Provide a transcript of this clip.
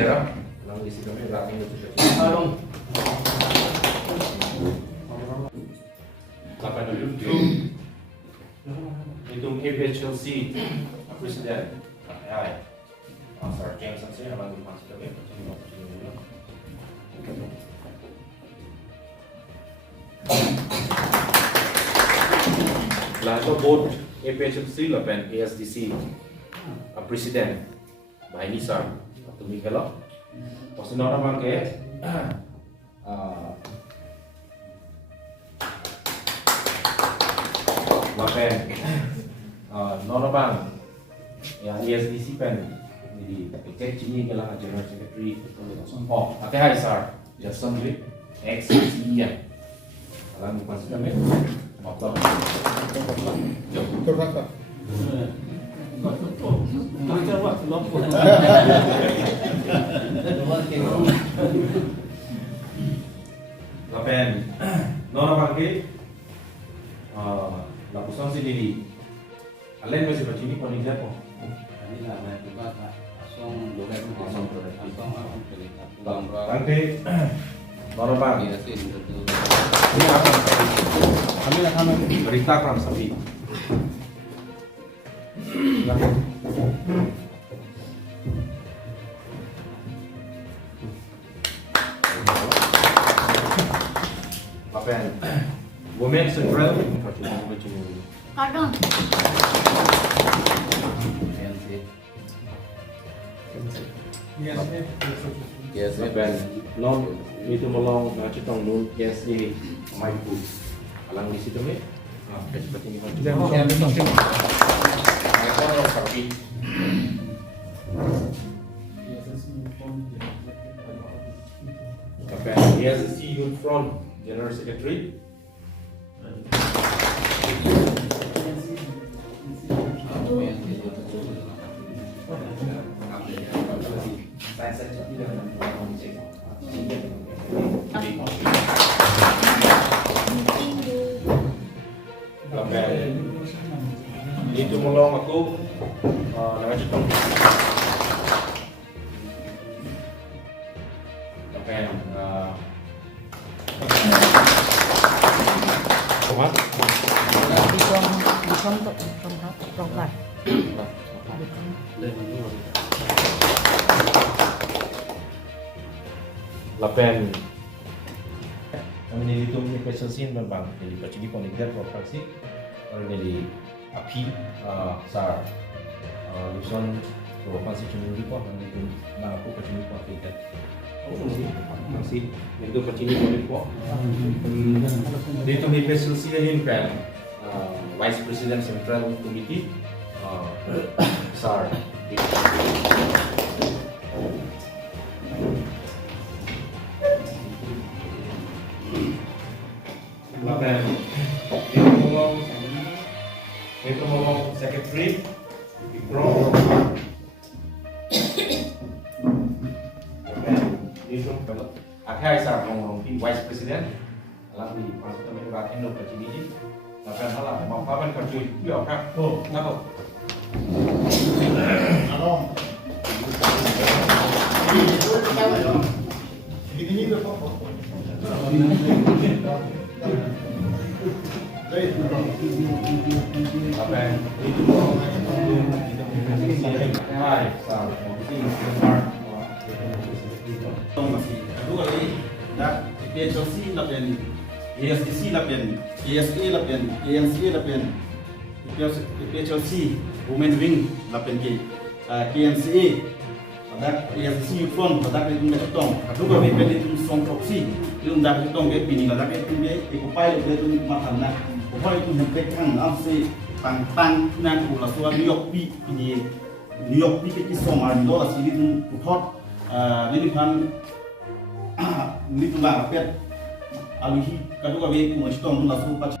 bandera. Lang isi kami rating itu saja. Along. Lapan dulu. Hitung APHLC Presiden. Hai. Sir James saya lagi masuk kami. Lato board APHLC lapan ASDC Presiden. Bahini sir. Tumi kalau. Pasti orang pakai. Lapan. Norabang. Ya ASDC pen. Jadi cek sini kalau General Secretary. Oh, hati-hati sir. Jason Lee. XCE. Alam pas kami. Apa? Terasa. Lapen, nona bangke, lakukan sendiri. Alen masih begini kau ni siapa? Ini lah, saya juga asong dolen, asong Bangke, nona bang. Iya sih, betul. Ini apa? Kami akan Berita kan sapi. Lapen, Women Central. Kadang. Yes, Lapen, non itu melong citong nun yes ini maipu. Alang di situ ni. Cepat ini macam. Mereka sapi. Lapen, ASDC Youth Front General Secretary. Itu melong aku nama cetong. Lapen, Tomat. Bukan untuk rokat. Lapen, kami itu punya presensin memang jadi percuma konektor properti orang jadi api sar luson provinsi cuma di kok kami itu nak aku percuma konektor. Oh masih itu percuma konektor. Di itu punya presensin ini kan Vice President Central Committee sar. Lapan, itu ngomong secretary, Ikro, itu akhirnya saya ngomong di vice president, lalu di masuk ke meja Indo Percini, lapan halah mau kapan kerja dia kan? Oh, kenapa? Along. Ini berapa? Lapan, itu hai, salah, Dua kali, dah APHLC lapian, ASDC lapian, ASA lapian, ANC lapian, APHLC Women Wing lapian ke, KNCA, dah ASDC Youth Front, dah itu macam tong. Dua kali pen itu song proxy, itu dah itu tong ke pini, dah itu dia ikupai itu makan nak, ikupai itu hendak kan, amsi tang nak ulah suara New York pi ini. New York pi ke Somali dolar sini tu putot ini kan ini tu lah pet alihi kadang kadang aku mesti tahu tu lah surat